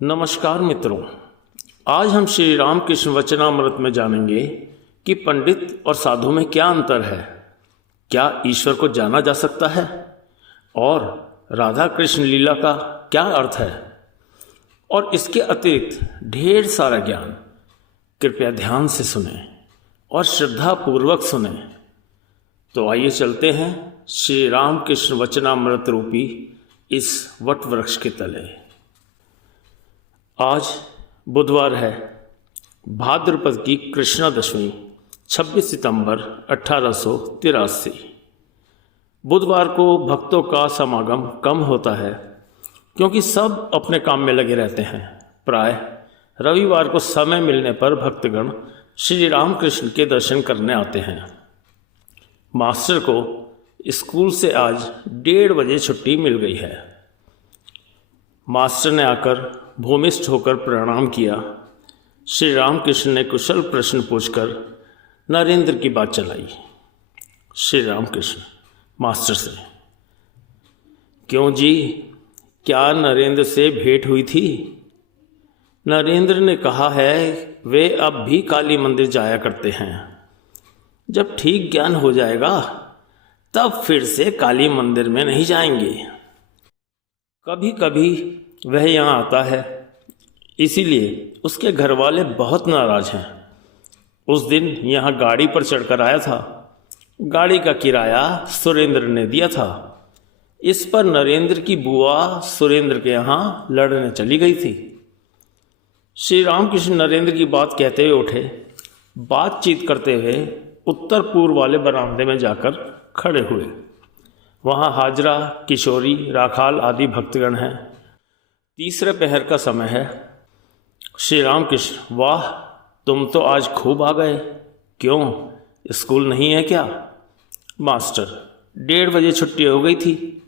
नमस्कार मित्रों, आज हम श्री रामकृष्ण वचनामृत में जानेंगे कि पंडित और साधु में क्या अंतर है, क्या ईश्वर को जाना जा सकता है और राधा कृष्ण लीला का क्या अर्थ है, और इसके अतिरिक्त ढेर सारा ज्ञान। कृपया ध्यान से सुने और श्रद्धापूर्वक सुने। तो आइए चलते हैं श्री रामकृष्ण वचनामृत रूपी इस वट वृक्ष के तले। आज बुधवार है, भाद्रपद की कृष्णा दशमी 26 सितंबर 1883। बुधवार को भक्तों का समागम कम होता है क्योंकि सब अपने काम में लगे रहते हैं। प्राय रविवार को समय मिलने पर भक्तगण श्री रामकृष्ण के दर्शन करने आते हैं। मास्टर को स्कूल से आज 1:30 बजे छुट्टी मिल गई है। मास्टर ने आकर भूमिष्ठ होकर प्रणाम किया। श्री रामकृष्ण ने कुशल प्रश्न पूछकर नरेंद्र की बात चलाई। श्री रामकृष्ण मास्टर से, क्यों जी, क्या नरेंद्र से भेंट हुई थी? नरेंद्र ने कहा है वे अब भी काली मंदिर जाया करते हैं। जब ठीक ज्ञान हो जाएगा तब फिर से काली मंदिर में नहीं जाएंगे। कभी कभी वह यहाँ आता है, इसीलिए उसके घर वाले बहुत नाराज हैं। उस दिन यहाँ गाड़ी पर चढ़कर आया था। गाड़ी का किराया सुरेंद्र ने दिया था। इस पर नरेंद्र की बुआ सुरेंद्र के यहाँ लड़ने चली गई थी। श्री रामकृष्ण नरेंद्र की बात कहते हुए उठे। बातचीत करते हुए उत्तर पूर्व वाले बरामदे में जाकर खड़े हुए। वहाँ हाजरा, किशोरी, राखाल आदि भक्तगण हैं। तीसरे पहर का समय है। श्री रामकृष्ण, वाह, तुम तो आज खूब आ गए। क्यों, स्कूल नहीं है क्या? मास्टर, 1:30 बजे छुट्टी हो गई थी।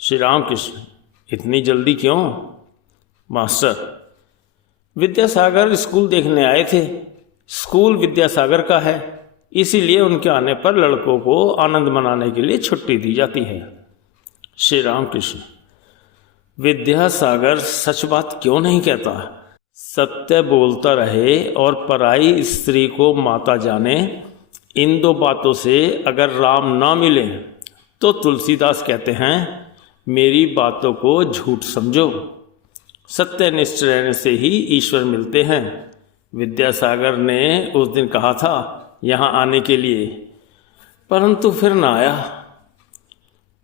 श्री रामकृष्ण, इतनी जल्दी क्यों? मास्टर, विद्यासागर स्कूल देखने आए थे। स्कूल विद्यासागर का है, इसीलिए उनके आने पर लड़कों को आनंद मनाने के लिए छुट्टी दी जाती है। श्री रामकृष्ण, विद्यासागर सच बात क्यों नहीं कहता? सत्य बोलता रहे और पराई स्त्री को माता जाने। इन दो बातों से अगर राम ना मिले तो तुलसीदास कहते हैं, मेरी बातों को झूठ समझो। सत्यनिष्ठ रहने से ही ईश्वर मिलते हैं। विद्यासागर ने उस दिन कहा था यहाँ आने के लिए, परंतु फिर ना आया।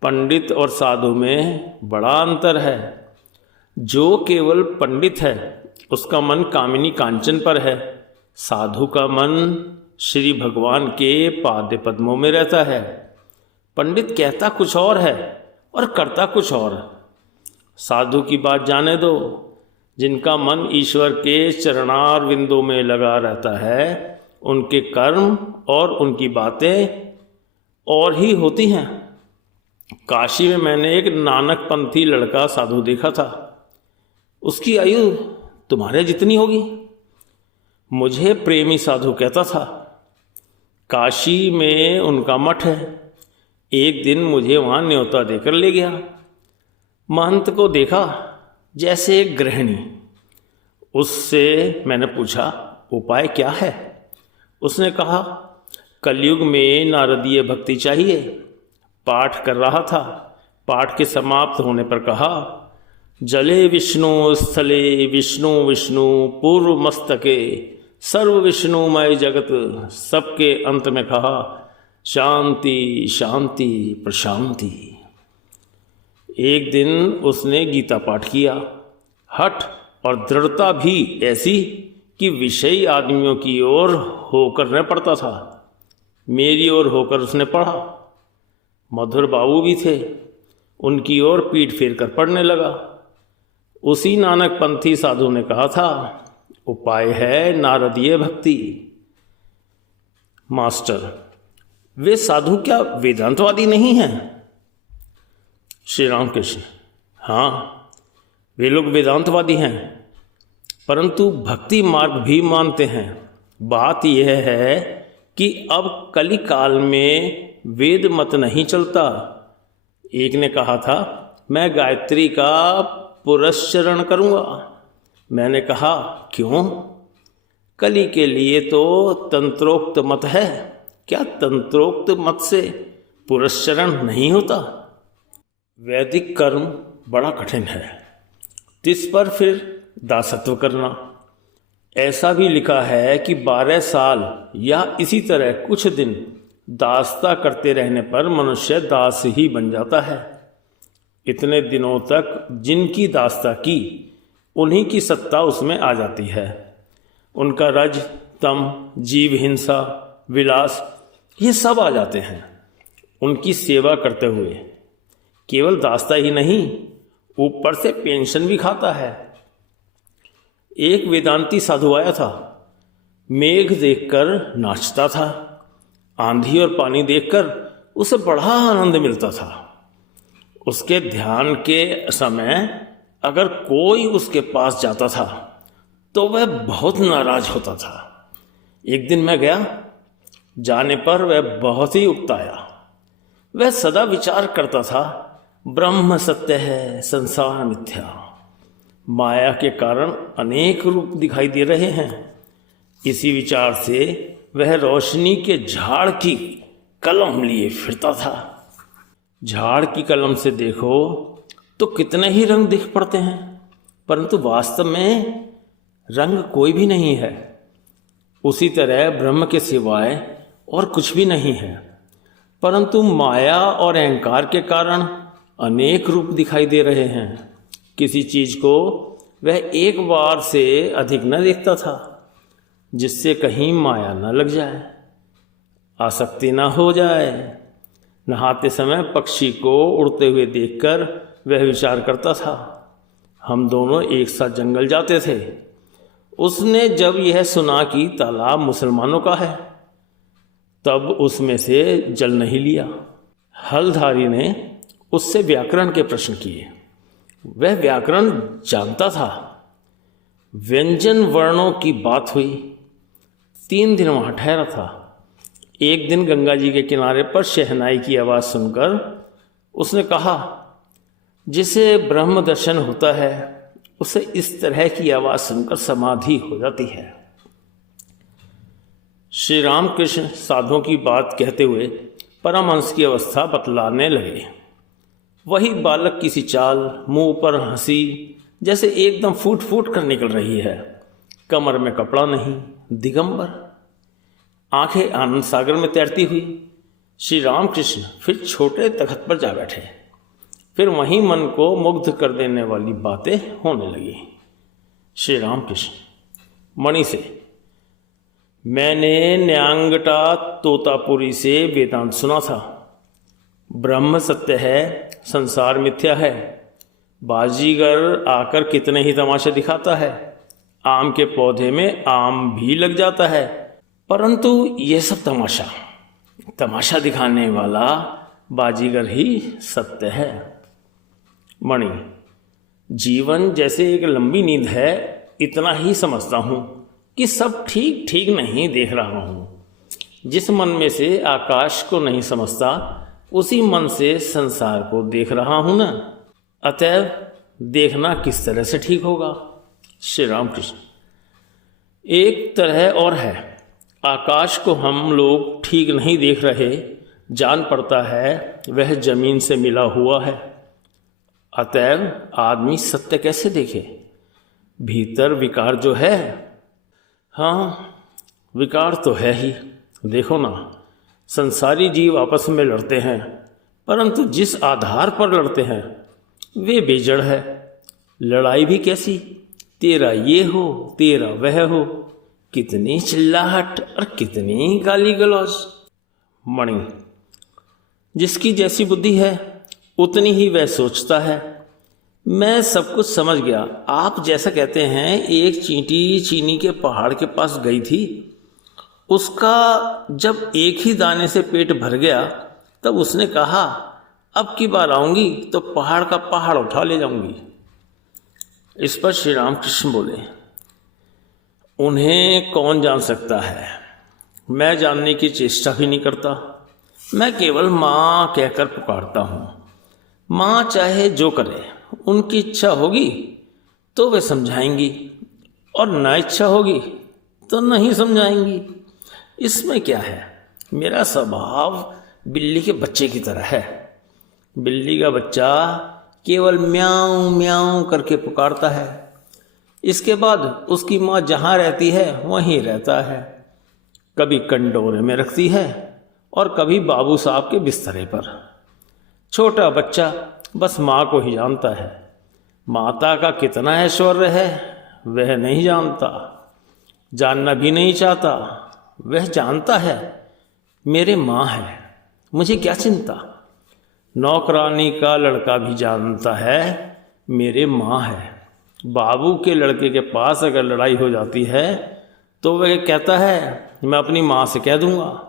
पंडित और साधु में बड़ा अंतर है। जो केवल पंडित है उसका मन कामिनी कांचन पर है। साधु का मन श्री भगवान के पाद पद्मों में रहता है। पंडित कहता कुछ और है और करता कुछ और। साधु की बात जाने दो। जिनका मन ईश्वर के चरणार विंदों में लगा रहता है, उनके कर्म और उनकी बातें और ही होती हैं। काशी में मैंने एक नानक पंथी लड़का साधु देखा था। उसकी आयु तुम्हारे जितनी होगी। मुझे प्रेमी साधु कहता था। काशी में उनका मठ है। एक दिन मुझे वहाँ न्योता देकर ले गया। महंत को देखा जैसे एक गृहिणी। उससे मैंने पूछा, उपाय क्या है? उसने कहा, कलयुग में नारदीय भक्ति चाहिए। पाठ कर रहा था। पाठ के समाप्त होने पर कहा, जले विष्णु स्थले विष्णु विष्णु पूर्व मस्तके सर्व विष्णुमय जगत। सबके अंत में कहा, शांति शांति प्रशांति। एक दिन उसने गीता पाठ किया। हठ और दृढ़ता भी ऐसी कि विषयी आदमियों की ओर होकर न पढ़ता था। मेरी ओर होकर उसने पढ़ा। मधुर बाबू भी थे, उनकी ओर पीठ फेर कर पढ़ने लगा। उसी नानक पंथी साधु ने कहा था, उपाय है नारदीय भक्ति। मास्टर, वे साधु क्या वेदांतवादी नहीं हैं? श्री रामकृष्ण, हाँ, वे लोग वेदांतवादी हैं, परंतु भक्ति मार्ग भी मानते हैं। बात यह है कि अब कली काल में वेद मत नहीं चलता। एक ने कहा था, मैं गायत्री का पुरस्चरण करूँगा। मैंने कहा, क्यों? कली के लिए तो तंत्रोक्त मत है, क्या तंत्रोक्त मत से पुरस्चरण नहीं होता? वैदिक कर्म बड़ा कठिन है, तिस पर फिर दासत्व करना। ऐसा भी लिखा है कि 12 साल या इसी तरह कुछ दिन दासता करते रहने पर मनुष्य दास ही बन जाता है। इतने दिनों तक जिनकी दासता की, उन्हीं की सत्ता उसमें आ जाती है। उनका रज, तम, जीव हिंसा, विलास, ये सब आ जाते हैं उनकी सेवा करते हुए। केवल दासता ही नहीं, ऊपर से पेंशन भी खाता है। एक वेदांती साधु आया था, मेघ देखकर नाचता था, आंधी और पानी देखकर उसे बड़ा आनंद मिलता था। उसके ध्यान के समय अगर कोई उसके पास जाता था तो वह बहुत नाराज होता था। एक दिन मैं गया, जाने पर वह बहुत ही उकताया। वह सदा विचार करता था, ब्रह्म सत्य है, संसार मिथ्या। माया के कारण अनेक रूप दिखाई दे रहे हैं। इसी विचार से वह रोशनी के झाड़ की कलम लिए फिरता था। झाड़ की कलम से देखो तो कितने ही रंग दिख पड़ते हैं, परंतु वास्तव में रंग कोई भी नहीं है। उसी तरह ब्रह्म के सिवाय और कुछ भी नहीं है, परंतु माया और अहंकार के कारण अनेक रूप दिखाई दे रहे हैं। किसी चीज को वह एक बार से अधिक न देखता था, जिससे कहीं माया न लग जाए, आसक्ति न हो जाए। नहाते समय पक्षी को उड़ते हुए देखकर वह विचार करता था, हम दोनों एक साथ जंगल जाते थे। उसने जब यह सुना कि तालाब मुसलमानों का है, तब उसमें से जल नहीं लिया। हलधारी ने उससे व्याकरण के प्रश्न किए। वह व्याकरण जानता था। व्यंजन वर्णों की बात हुई। 3 दिन वहाँ ठहरा था। एक दिन गंगा जी के किनारे पर शहनाई की आवाज़ सुनकर उसने कहा, जिसे ब्रह्म दर्शन होता है उसे इस तरह की आवाज़ सुनकर समाधि हो जाती है। श्री रामकृष्ण साधुओं की बात कहते हुए परमहंस की अवस्था बतलाने लगे। वही बालक की सी चाल, मुंह पर हंसी जैसे एकदम फूट फूट कर निकल रही है। कमर में कपड़ा नहीं, दिगंबर, आंखें आनंद सागर में तैरती हुई। श्री रामकृष्ण फिर छोटे तख्त पर जा बैठे। फिर वहीं मन को मुग्ध कर देने वाली बातें होने लगी। श्री रामकृष्ण मणि से, मैंने न्यांगटा तोतापुरी से वेदांत सुना था। ब्रह्म सत्य है, संसार मिथ्या है। बाजीगर आकर कितने ही तमाशे दिखाता है। आम के पौधे में आम भी लग जाता है, परंतु ये सब तमाशा दिखाने वाला बाजीगर ही सत्य है। मणि, जीवन जैसे एक लंबी नींद है, इतना ही समझता हूँ कि सब ठीक ठीक नहीं देख रहा हूँ। जिस मन में से आकाश को नहीं समझता, उसी मन से संसार को देख रहा हूँ ना। अतएव देखना किस तरह से ठीक होगा? श्री रामकृष्ण, एक तरह और है। आकाश को हम लोग ठीक नहीं देख रहे, जान पड़ता है वह जमीन से मिला हुआ है। अतएव आदमी सत्य कैसे देखे? भीतर विकार जो है, हाँ विकार तो है ही। देखो ना, संसारी जीव आपस में लड़ते हैं, परंतु जिस आधार पर लड़ते हैं वे बेजड़ है। लड़ाई भी कैसी, तेरा ये हो तेरा वह हो, कितनी चिल्लाहट और कितनी गाली गलौज। मणि, जिसकी जैसी बुद्धि है उतनी ही वह सोचता है। मैं सब कुछ समझ गया। आप जैसा कहते हैं, एक चींटी चीनी के पहाड़ के पास गई थी। उसका जब एक ही दाने से पेट भर गया, तब उसने कहा, अब की बार आऊंगी तो पहाड़ का पहाड़ उठा ले जाऊंगी। इस पर श्री रामकृष्ण बोले, उन्हें कौन जान सकता है, मैं जानने की चेष्टा भी नहीं करता। मैं केवल माँ कहकर पुकारता हूँ। माँ चाहे जो करे, उनकी इच्छा होगी तो वे समझाएंगी, और ना इच्छा होगी तो नहीं समझाएंगी। इसमें क्या है, मेरा स्वभाव बिल्ली के बच्चे की तरह है। बिल्ली का बच्चा केवल म्याऊं म्याऊं करके पुकारता है, इसके बाद उसकी माँ जहाँ रहती है वहीं रहता है। कभी कंडोरे में रखती है और कभी बाबू साहब के बिस्तरे पर। छोटा बच्चा बस माँ को ही जानता है, माता का कितना ऐश्वर्य है वह नहीं जानता, जानना भी नहीं चाहता। वह जानता है मेरे माँ है, मुझे क्या चिंता। नौकरानी का लड़का भी जानता है मेरे माँ है। बाबू के लड़के के पास अगर लड़ाई हो जाती है तो वह कहता है मैं अपनी माँ से कह दूंगा।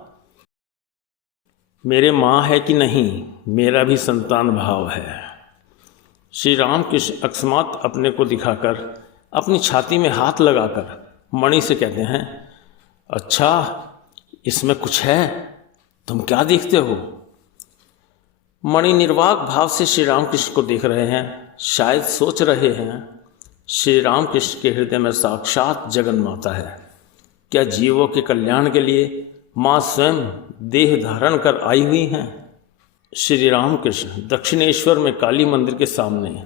मेरे माँ है कि नहीं, मेरा भी संतान भाव है। श्री रामकृष्ण अकस्मात अपने को दिखाकर अपनी छाती में हाथ लगाकर मणि से कहते हैं, अच्छा इसमें कुछ है, तुम क्या देखते हो। मणि निर्वाक भाव से श्री रामकृष्ण को देख रहे हैं, शायद सोच रहे हैं श्री रामकृष्ण के हृदय में साक्षात जगन माता है। क्या जीवों के कल्याण के लिए माँ स्वयं देह धारण कर आई हुई हैं। श्री रामकृष्ण दक्षिणेश्वर में काली मंदिर के सामने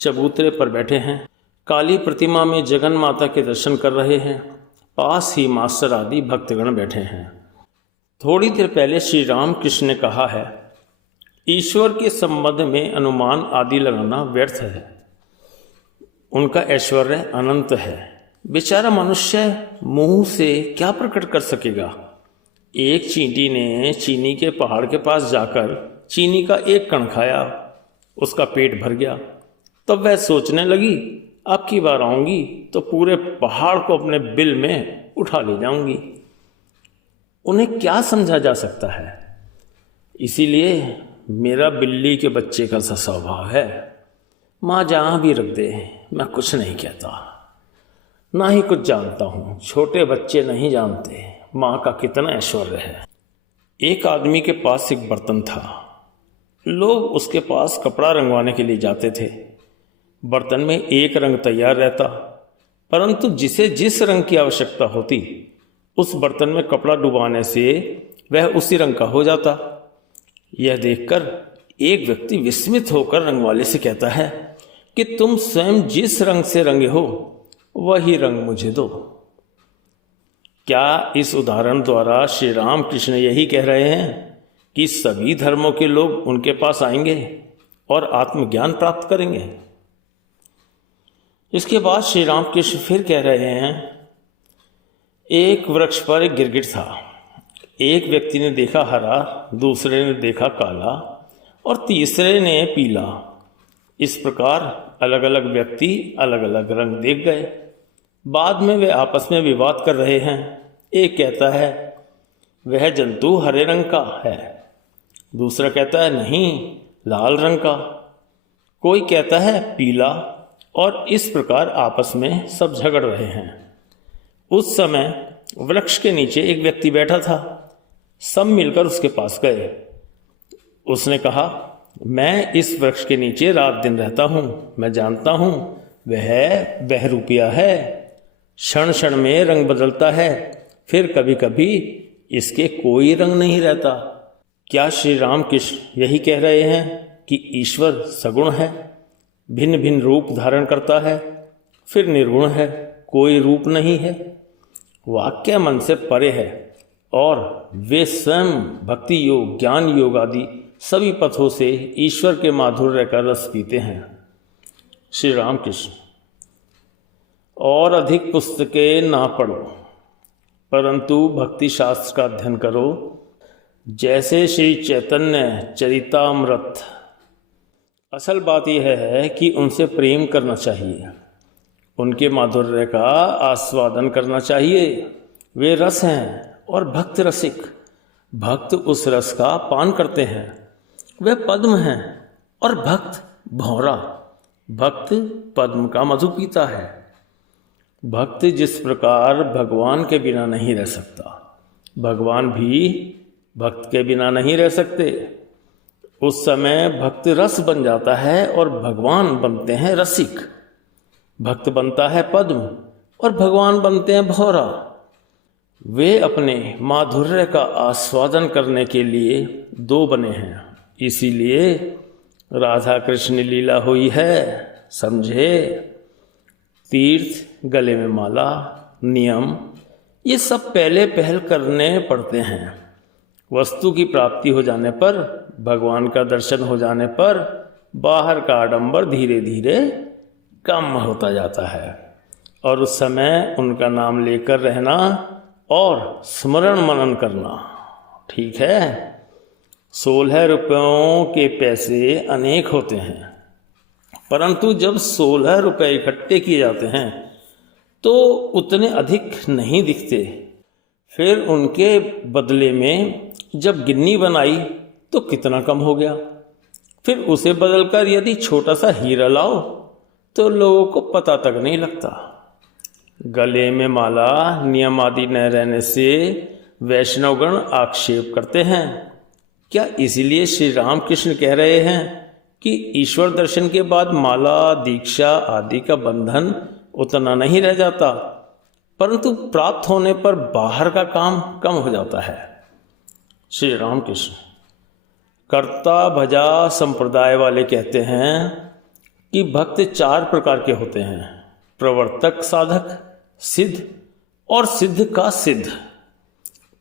चबूतरे पर बैठे हैं। काली प्रतिमा में जगन माता के दर्शन कर रहे हैं। पास ही मास्टर आदि भक्तगण बैठे हैं। थोड़ी देर पहले श्री रामकृष्ण ने कहा है, ईश्वर के संबंध में अनुमान आदि लगाना व्यर्थ है। उनका ऐश्वर्य अनंत है। बेचारा मनुष्य मुंह से क्या प्रकट कर सकेगा। एक चींटी ने चीनी के पहाड़ के पास जाकर चीनी का एक कण खाया, उसका पेट भर गया। तब वह सोचने लगी, अब की बार आऊंगी तो पूरे पहाड़ को अपने बिल में उठा ले जाऊंगी। उन्हें क्या समझा जा सकता है। इसीलिए मेरा बिल्ली के बच्चे का सा स्वभाव है, माँ जहाँ भी रख दे मैं कुछ नहीं कहता, ना ही कुछ जानता हूँ। छोटे बच्चे नहीं जानते माँ का कितना ऐश्वर्य है। एक आदमी के पास एक बर्तन था। लोग उसके पास कपड़ा रंगवाने के लिए जाते थे। बर्तन में एक रंग तैयार रहता, परंतु जिसे जिस रंग की आवश्यकता होती उस बर्तन में कपड़ा डुबाने से वह उसी रंग का हो जाता। यह देखकर एक व्यक्ति विस्मित होकर रंगवाले से कहता है कि तुम स्वयं जिस रंग से रंगे हो वही रंग मुझे दो। क्या इस उदाहरण द्वारा श्री रामकृष्ण यही कह रहे हैं कि सभी धर्मों के लोग उनके पास आएंगे और आत्मज्ञान प्राप्त करेंगे। इसके बाद श्री रामकृष्ण फिर कह रहे हैं, एक वृक्ष पर एक गिरगिट था। एक व्यक्ति ने देखा हरा, दूसरे ने देखा काला और तीसरे ने पीला। इस प्रकार अलग अलग व्यक्ति अलग अलग रंग देख गए। बाद में वे आपस में विवाद कर रहे हैं। एक कहता है वह जंतु हरे रंग का है, दूसरा कहता है नहीं लाल रंग का, कोई कहता है पीला, और इस प्रकार आपस में सब झगड़ रहे हैं। उस समय वृक्ष के नीचे एक व्यक्ति बैठा था। सब मिलकर उसके पास गए। उसने कहा, मैं इस वृक्ष के नीचे रात दिन रहता हूँ, मैं जानता हूँ वह बहरूपिया है, क्षण क्षण में रंग बदलता है, फिर कभी कभी इसके कोई रंग नहीं रहता। क्या श्री रामकृष्ण यही कह रहे हैं कि ईश्वर सगुण है, भिन्न भिन्न रूप धारण करता है, फिर निर्गुण है, कोई रूप नहीं है। वाक्य मन से परे है और वे स्वयं भक्ति योग, ज्ञान योग आदि सभी पथों से ईश्वर के माधुर्य का रस पीते हैं। श्री रामकृष्ण, और अधिक पुस्तकें ना पढ़ो, परंतु भक्ति शास्त्र का अध्ययन करो। जैसे श्री चैतन्य चरितामृत। असल बात यह है कि उनसे प्रेम करना चाहिए, उनके माधुर्य का आस्वादन करना चाहिए। वे रस हैं और भक्त रसिक। भक्त उस रस का पान करते हैं। वे पद्म हैं और भक्त भौरा। भक्त पद्म का मधु पीता है। भक्त जिस प्रकार भगवान के बिना नहीं रह सकता, भगवान भी भक्त के बिना नहीं रह सकते। उस समय भक्त रस बन जाता है और भगवान बनते हैं रसिक। भक्त बनता है पद्म, और भगवान बनते हैं भौरा। वे अपने माधुर्य का आस्वादन करने के लिए दो बने हैं, इसीलिए राधा कृष्ण लीला हुई है, समझे। तीर्थ, गले में माला, नियम, ये सब पहले पहल करने पड़ते हैं। वस्तु की प्राप्ति हो जाने पर, भगवान का दर्शन हो जाने पर बाहर का आडंबर धीरे धीरे कम होता जाता है और उस समय उनका नाम लेकर रहना और स्मरण मनन करना। ठीक है। 16 रुपयों के पैसे अनेक होते हैं, परंतु जब 16 रुपये इकट्ठे किए जाते हैं तो उतने अधिक नहीं दिखते। फिर उनके बदले में जब गिन्नी बनाई तो कितना कम हो गया। फिर उसे बदलकर यदि छोटा सा हीरा लाओ तो लोगों को पता तक नहीं लगता। गले में माला, नियम आदि न रहने से वैष्णवगण आक्षेप करते हैं। क्या इसीलिए श्री रामकृष्ण कह रहे हैं कि ईश्वर दर्शन के बाद माला, दीक्षा आदि का बंधन उतना नहीं रह जाता, परंतु प्राप्त होने पर बाहर का काम कम हो जाता है। श्री रामकृष्ण कर्ता भजा संप्रदाय वाले कहते हैं कि भक्त 4 प्रकार के होते हैं, प्रवर्तक, साधक, सिद्ध और सिद्ध का सिद्ध।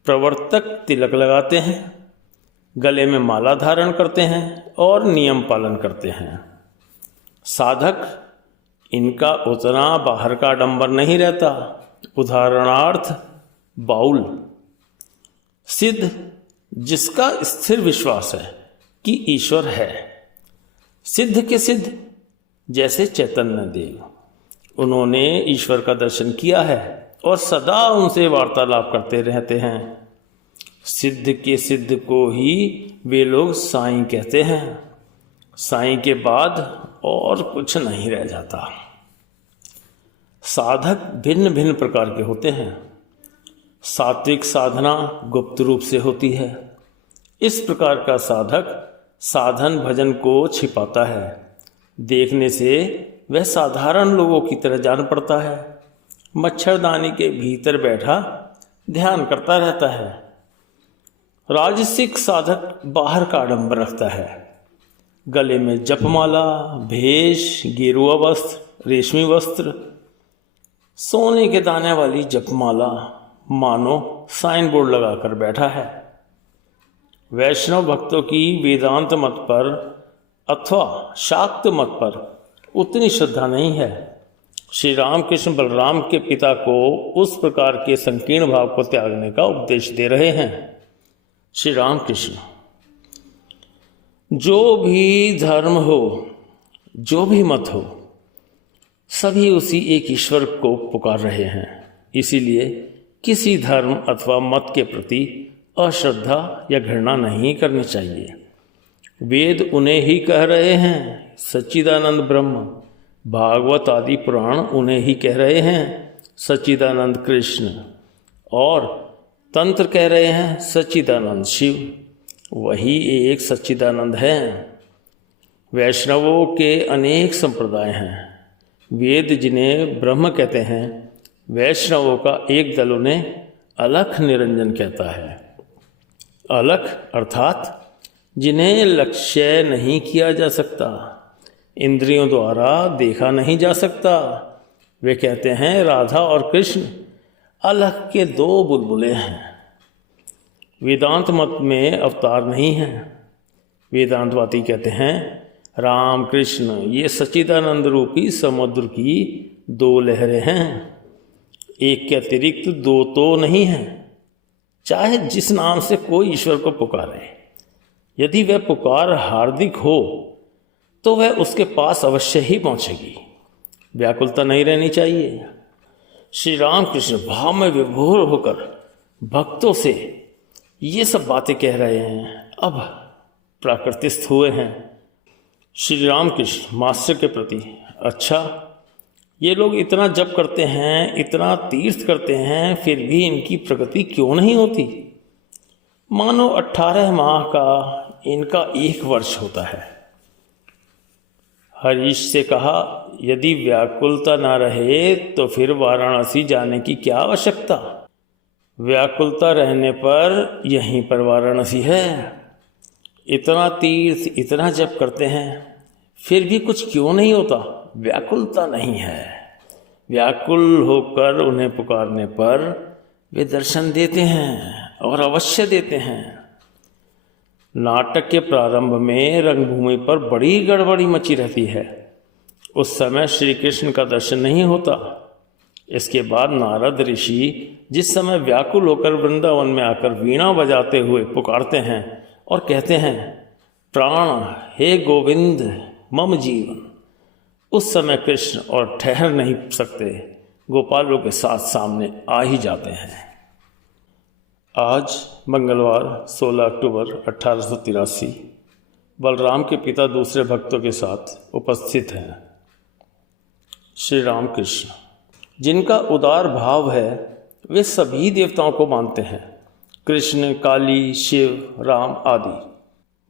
प्रवर्तक तिलक लगाते हैं, गले में माला धारण करते हैं और नियम पालन करते हैं। साधक, इनका उतना बाहर का आडंबर नहीं रहता, उदाहरणार्थ बाउल। सिद्ध, जिसका स्थिर विश्वास है कि ईश्वर है। सिद्ध के सिद्ध, जैसे चैतन्य देव, उन्होंने ईश्वर का दर्शन किया है और सदा उनसे वार्तालाप करते रहते हैं। सिद्ध के सिद्ध को ही वे लोग साईं कहते हैं। साईं के बाद और कुछ नहीं रह जाता। साधक भिन्न भिन्न प्रकार के होते हैं। सात्विक साधना गुप्त रूप से होती है। इस प्रकार का साधक साधन भजन को छिपाता है। देखने से वह साधारण लोगों की तरह जान पड़ता है। मच्छरदानी के भीतर बैठा ध्यान करता रहता है। राजसिक साधक बाहर का आडंबर रखता है। गले में जपमाला, भेष, गेरुआ वस्त्र, रेशमी वस्त्र, सोने के दाने वाली जपमाला, मानो साइन बोर्ड लगाकर बैठा है। वैष्णव भक्तों की वेदांत मत पर अथवा शाक्त मत पर उतनी श्रद्धा नहीं है। श्री रामकृष्ण बलराम के पिता को उस प्रकार के संकीर्ण भाव को त्यागने का उपदेश दे रहे हैं। श्री रामकृष्ण, जो भी धर्म हो, जो भी मत हो, सभी उसी एक ईश्वर को पुकार रहे हैं। इसीलिए किसी धर्म अथवा मत के प्रति अश्रद्धा या घृणा नहीं करनी चाहिए। वेद उन्हें ही कह रहे हैं, सच्चिदानंद ब्रह्म। भागवत आदि पुराण उन्हें ही कह रहे हैं, सच्चिदानंद कृष्ण। और तंत्र कह रहे हैं सच्चिदानंद शिव। वही एक सच्चिदानंद है। वैष्णवों के अनेक संप्रदाय हैं। वेद जिन्हें ब्रह्म कहते हैं, वैष्णवों का एक दल उन्हें अलख निरंजन कहता है। अलख अर्थात जिन्हें लक्ष्य नहीं किया जा सकता, इंद्रियों द्वारा देखा नहीं जा सकता। वे कहते हैं राधा और कृष्ण अलख के 2 बुलबुले हैं। वेदांत मत में अवतार नहीं है। वेदांतवादी कहते हैं राम कृष्ण ये सच्चिदानंद रूपी समुद्र की 2 लहरें हैं, एक के अतिरिक्त 2 तो नहीं हैं। चाहे जिस नाम से कोई ईश्वर को पुकारे, यदि वह पुकार हार्दिक हो तो वह उसके पास अवश्य ही पहुंचेगी। व्याकुलता नहीं रहनी चाहिए। श्री रामकृष्ण भाव में विभोर होकर भक्तों से ये सब बातें कह रहे हैं। अब प्राकृतिस्थ हुए हैं। श्री रामकृष्ण मास्टर के प्रति, अच्छा ये लोग इतना जप करते हैं, इतना तीर्थ करते हैं, फिर भी इनकी प्रगति क्यों नहीं होती? मानो 18 माह का इनका 1 वर्ष होता है। हरीश से कहा, यदि व्याकुलता न रहे तो फिर वाराणसी जाने की क्या आवश्यकता? व्याकुलता रहने पर यहीं पर वाराणसी है। इतना तीर्थ, इतना जप करते हैं, फिर भी कुछ क्यों नहीं होता? व्याकुलता नहीं है। व्याकुल होकर उन्हें पुकारने पर वे दर्शन देते हैं और अवश्य देते हैं। नाटक के प्रारंभ में रंगभूमि पर बड़ी गड़बड़ी मची रहती है। उस समय श्री कृष्ण का दर्शन नहीं होता। इसके बाद नारद ऋषि जिस समय व्याकुल होकर वृंदावन में आकर वीणा बजाते हुए पुकारते हैं और कहते हैं, प्राण हे गोविंद मम जीवन, उस समय कृष्ण और ठहर नहीं सकते, गोपालों के साथ सामने आ ही जाते हैं। आज मंगलवार 16 अक्टूबर 1883 बलराम के पिता दूसरे भक्तों के साथ उपस्थित हैं। श्री रामकृष्ण, जिनका उदार भाव है वे सभी देवताओं को मानते हैं, कृष्ण, काली, शिव, राम आदि।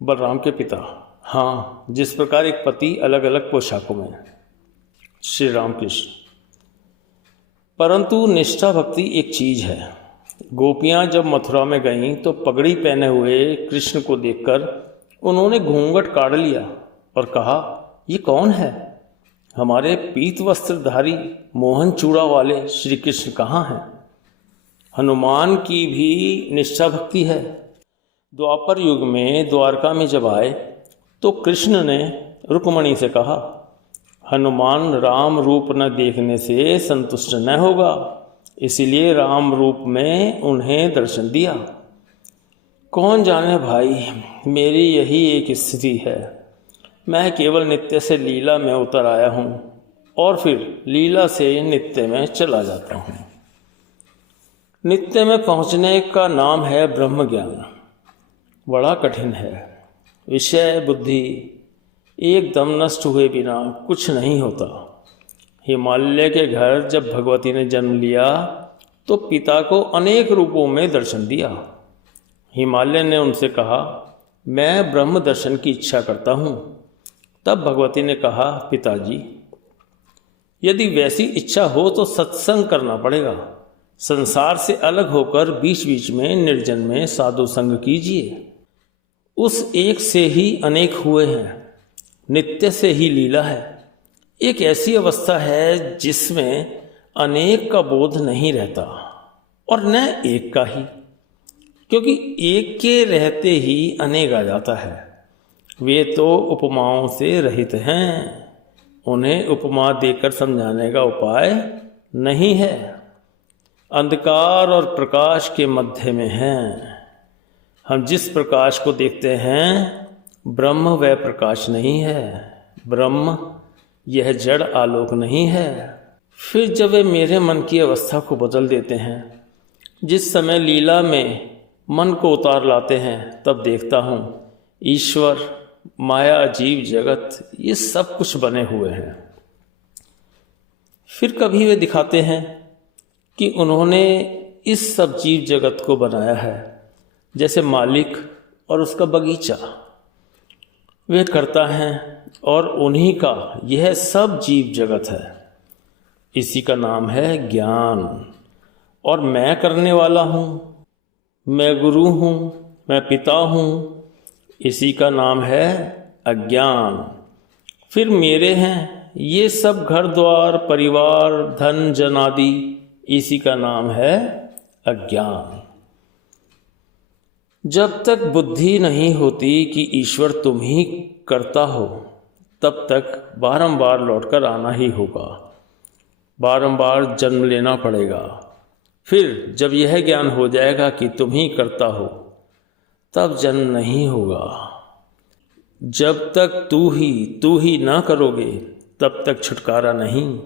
बलराम के पिता, हाँ, जिस प्रकार एक पति अलग अलग पोशाकों में। श्री रामकृष्ण, परंतु निष्ठा भक्ति एक चीज है। गोपियां जब मथुरा में गईं तो पगड़ी पहने हुए कृष्ण को देखकर उन्होंने घूंघट काढ़ लिया और कहा, ये कौन है? हमारे पीत वस्त्रधारी मोहन चूड़ा वाले श्री कृष्ण कहाँ हैं? हनुमान की भी निष्ठा भक्ति है। द्वापर युग में द्वारका में जब आए तो कृष्ण ने रुक्मणी से कहा, हनुमान राम रूप न देखने से संतुष्ट न होगा, इसीलिए राम रूप में उन्हें दर्शन दिया। कौन जाने भाई, मेरी यही एक स्थिति है। मैं केवल नित्य से लीला में उतर आया हूँ और फिर लीला से नित्य में चला जाता हूँ। नित्य में पहुँचने का नाम है ब्रह्म ज्ञान। बड़ा कठिन है। विषय बुद्धि एकदम नष्ट हुए बिना कुछ नहीं होता। हिमालय के घर जब भगवती ने जन्म लिया तो पिता को अनेक रूपों में दर्शन दिया। हिमालय ने उनसे कहा, मैं ब्रह्म दर्शन की इच्छा करता हूँ। तब भगवती ने कहा, पिताजी, यदि वैसी इच्छा हो तो सत्संग करना पड़ेगा। संसार से अलग होकर बीच बीच में निर्जन में साधु संग कीजिए। उस एक से ही अनेक हुए हैं। नित्य से ही लीला है। एक ऐसी अवस्था है जिसमें अनेक का बोध नहीं रहता और न एक का ही, क्योंकि एक के रहते ही अनेक आ जाता है। वे तो उपमाओं से रहित हैं। उन्हें उपमा देकर समझाने का उपाय नहीं है। अंधकार और प्रकाश के मध्य में हैं। हम जिस प्रकाश को देखते हैं ब्रह्म वह प्रकाश नहीं है। ब्रह्म यह जड़ आलोक नहीं है। फिर जब वे मेरे मन की अवस्था को बदल देते हैं, जिस समय लीला में मन को उतार लाते हैं, तब देखता हूँ ईश्वर, माया, जीव जगत ये सब कुछ बने हुए हैं। फिर कभी वे दिखाते हैं कि उन्होंने इस सब जीव जगत को बनाया है, जैसे मालिक और उसका बगीचा। वे करता है और उन्हीं का यह सब जीव जगत है। इसी का नाम है ज्ञान। और मैं करने वाला हूँ, मैं गुरु हूँ, मैं पिता हूँ, इसी का नाम है अज्ञान। फिर मेरे हैं ये सब घर द्वार, परिवार, धन, जन आदि, इसी का नाम है अज्ञान। जब तक बुद्धि नहीं होती कि ईश्वर तुम ही करता हो, तब तक बारंबार लौटकर आना ही होगा, बारंबार जन्म लेना पड़ेगा। फिर जब यह ज्ञान हो जाएगा कि तुम ही करता हो, तब जन्म नहीं होगा। जब तक तू ही ना करोगे, तब तक छुटकारा नहीं।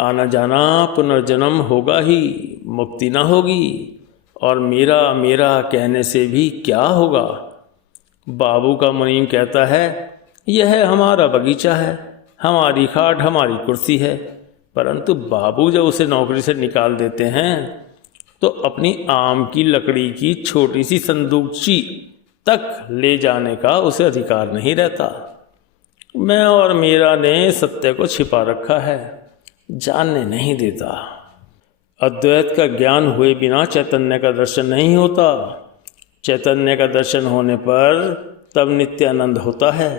आना जाना पुनर्जन्म होगा ही, मुक्ति ना होगी। और मेरा मेरा कहने से भी क्या होगा। बाबू का मुनीम कहता है, यह हमारा बगीचा है, हमारी खाट, हमारी कुर्सी है। परंतु बाबू जब उसे नौकरी से निकाल देते हैं तो अपनी आम की लकड़ी की छोटी सी संदूकची तक ले जाने का उसे अधिकार नहीं रहता। मैं और मीरा ने सत्य को छिपा रखा है, जानने नहीं देता। अद्वैत का ज्ञान हुए बिना चैतन्य का दर्शन नहीं होता। चैतन्य का दर्शन होने पर तब नित्यानंद होता है।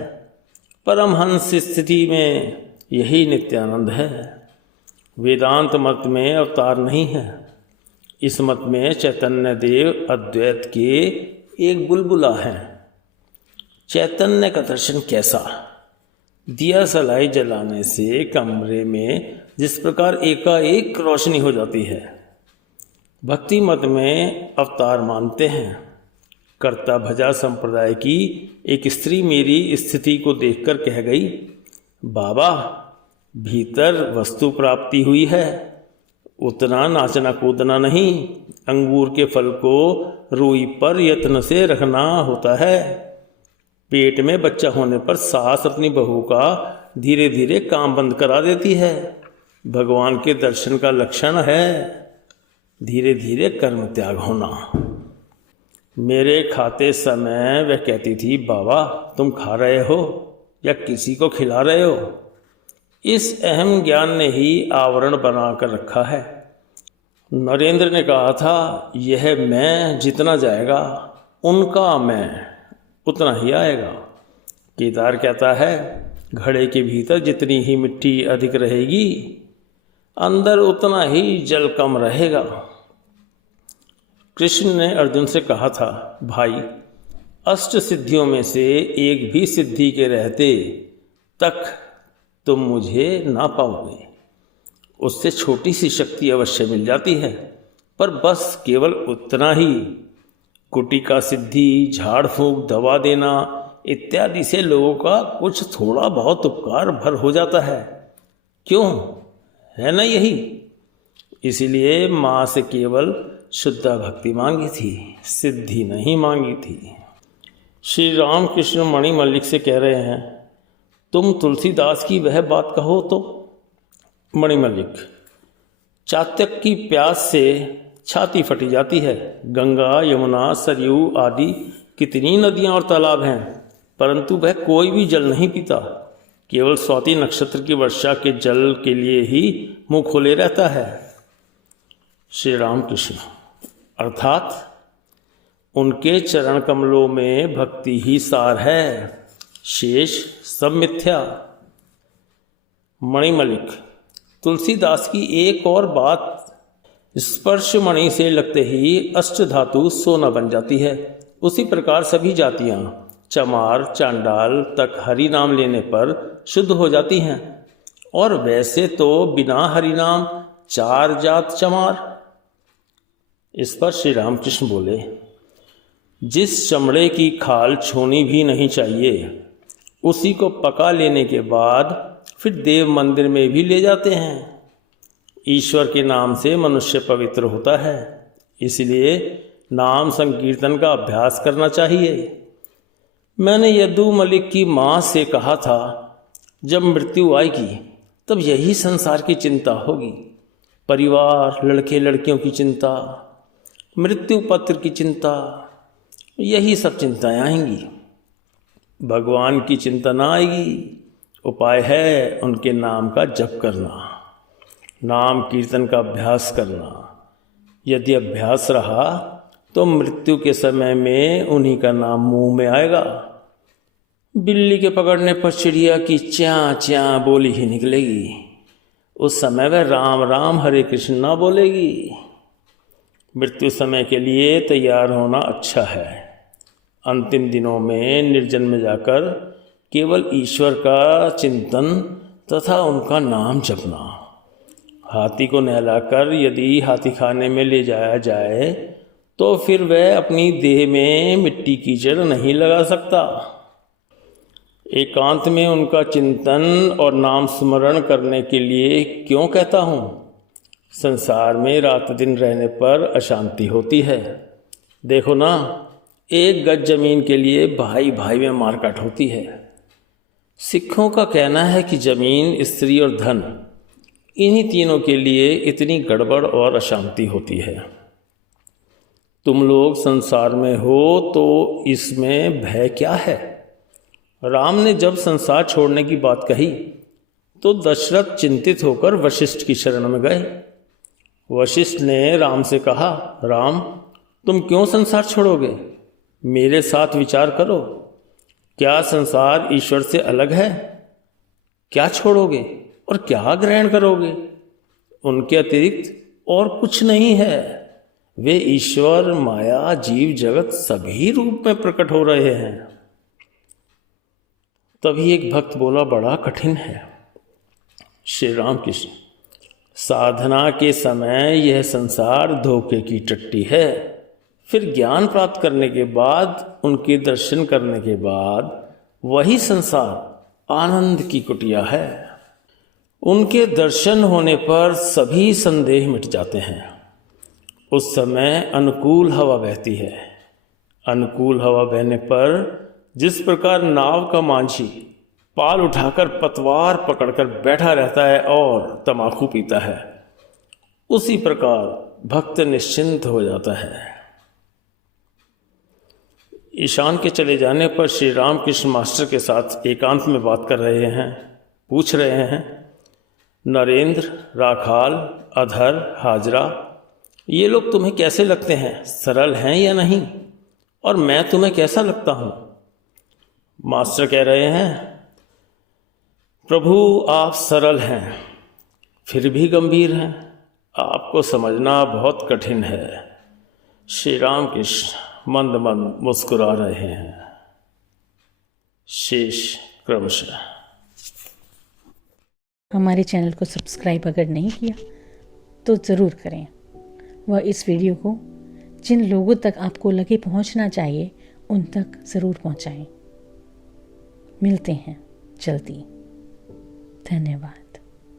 परमहंस स्थिति में यही नित्यानंद है। वेदांत मत में अवतार नहीं है। इस मत में चैतन्य देव अद्वैत के एक बुलबुला हैं। चैतन्य का दर्शन कैसा? दिया सलाई जलाने से कमरे में जिस प्रकार एकाएक रोशनी हो जाती है। भक्ति मत में अवतार मानते हैं। कर्ता भजा संप्रदाय की एक स्त्री मेरी स्थिति को देखकर कह गई, बाबा भीतर वस्तु प्राप्ति हुई है, उतना नाचना कूदना नहीं, अंगूर के फल को रुई पर यत्न से रखना होता है। पेट में बच्चा होने पर सास अपनी बहू का धीरे धीरे काम बंद करा देती है। भगवान के दर्शन का लक्षण है धीरे धीरे कर्म त्याग होना। मेरे खाते समय वह कहती थी, बाबा तुम खा रहे हो या किसी को खिला रहे हो? इस अहम ज्ञान ने ही आवरण बनाकर रखा है। नरेंद्र ने कहा था, यह मैं जितना जाएगा उनका मैं उतना ही आएगा। केदार कहता है, घड़े के भीतर जितनी ही मिट्टी अधिक रहेगी अंदर उतना ही जल कम रहेगा। कृष्ण ने अर्जुन से कहा था, भाई अष्ट सिद्धियों में से एक भी सिद्धि के रहते तक तुम मुझे ना पाओगे। उससे छोटी सी शक्ति अवश्य मिल जाती है, पर बस केवल उतना ही। कुटिका सिद्धि, झाड़ फूंक, दवा देना इत्यादि से लोगों का कुछ थोड़ा बहुत उपकार भर हो जाता है। क्यों है ना यही? इसीलिए माँ से केवल शुद्ध भक्ति मांगी थी, सिद्धि नहीं मांगी थी। श्री रामकृष्ण मणिमल्लिक से कह रहे हैं, तुम तुलसीदास की वह बात कहो तो। मणिमल्लिक, चातक की प्यास से छाती फटी जाती है। गंगा, यमुना, सरयू आदि कितनी नदियाँ और तालाब हैं, परंतु वह कोई भी जल नहीं पीता। केवल स्वाति नक्षत्र की वर्षा के जल के लिए ही मुंह खोले रहता है। श्री रामकृष्ण, अर्थात उनके चरण कमलों में भक्ति ही सार है, शेष सब मिथ्या। मणिमल्लिक, तुलसीदास की एक और बात, स्पर्श मणि से लगते ही अष्ट धातु सोना बन जाती है। उसी प्रकार सभी जातियां चमार चांडाल तक हरि नाम लेने पर शुद्ध हो जाती हैं। और वैसे तो बिना हरि नाम 4 जात चमार। इस पर श्री रामकृष्ण बोले, जिस चमड़े की खाल छोनी भी नहीं चाहिए उसी को पका लेने के बाद फिर देव मंदिर में भी ले जाते हैं। ईश्वर के नाम से मनुष्य पवित्र होता है, इसलिए नाम संकीर्तन का अभ्यास करना चाहिए। मैंने यदु मलिक की माँ से कहा था, जब मृत्यु आएगी तब यही संसार की चिंता होगी। परिवार, लड़के लड़कियों की चिंता, मृत्यु पत्र की चिंता, यही सब चिंताएं आएंगी। भगवान की चिंता ना आएगी। उपाय है उनके नाम का जप करना, नाम कीर्तन का अभ्यास करना। यदि अभ्यास रहा तो मृत्यु के समय में उन्हीं का नाम मुंह में आएगा। बिल्ली के पकड़ने पर चिड़िया की च्यां च्यां बोली ही निकलेगी। उस समय वह राम राम हरे कृष्ण ना बोलेगी। मृत्यु समय के लिए तैयार होना अच्छा है। अंतिम दिनों में निर्जन में जाकर केवल ईश्वर का चिंतन तथा उनका नाम जपना। हाथी को नहलाकर यदि हाथी खाने में ले जाया जाए तो फिर वह अपनी देह में मिट्टी कीचड़ नहीं लगा सकता। एकांत में उनका चिंतन और नाम स्मरण करने के लिए क्यों कहता हूँ? संसार में रात दिन रहने पर अशांति होती है। देखो ना, 1 गज जमीन के लिए भाई भाई में मारकाट होती है। सिखों का कहना है कि जमीन, स्त्री और धन, इन्हीं तीनों के लिए इतनी गड़बड़ और अशांति होती है। तुम लोग संसार में हो तो इसमें भय क्या है? राम ने जब संसार छोड़ने की बात कही तो दशरथ चिंतित होकर वशिष्ठ की शरण में गए। वशिष्ठ ने राम से कहा, राम, तुम क्यों संसार छोड़ोगे? मेरे साथ विचार करो। क्या संसार ईश्वर से अलग है? क्या छोड़ोगे और क्या ग्रहण करोगे? उनके अतिरिक्त और कुछ नहीं है। वे ईश्वर, माया, जीव जगत सभी रूप में प्रकट हो रहे हैं। तभी एक भक्त बोला, बड़ा कठिन है। श्री राम कृष्ण, साधना के समय यह संसार धोखे की टट्टी है, फिर ज्ञान प्राप्त करने के बाद, उनके दर्शन करने के बाद वही संसार आनंद की कुटिया है। उनके दर्शन होने पर सभी संदेह मिट जाते हैं। उस समय अनुकूल हवा बहती है। अनुकूल हवा बहने पर जिस प्रकार नाव का मांझी पाल उठाकर पतवार पकड़कर बैठा रहता है और तमाकू पीता है, उसी प्रकार भक्त निश्चिंत हो जाता है। ईशान के चले जाने पर श्री रामकृष्ण मास्टर के साथ एकांत में बात कर रहे हैं। पूछ रहे हैं, नरेंद्र, राखाल, अधर, हाजरा, ये लोग तुम्हें कैसे लगते हैं? सरल हैं या नहीं? और मैं तुम्हें कैसा लगता हूँ? मास्टर कह रहे हैं, प्रभु आप सरल हैं, फिर भी गंभीर हैं। आपको समझना बहुत कठिन है। श्री राम कृष्ण मंद मंद मुस्कुरा रहे हैं। शेष क्रमशः। हमारे चैनल को सब्सक्राइब अगर नहीं किया तो ज़रूर करें व इस वीडियो को जिन लोगों तक आपको लगे पहुंचना चाहिए उन तक ज़रूर पहुंचाएं। मिलते हैं जल्दी। धन्यवाद।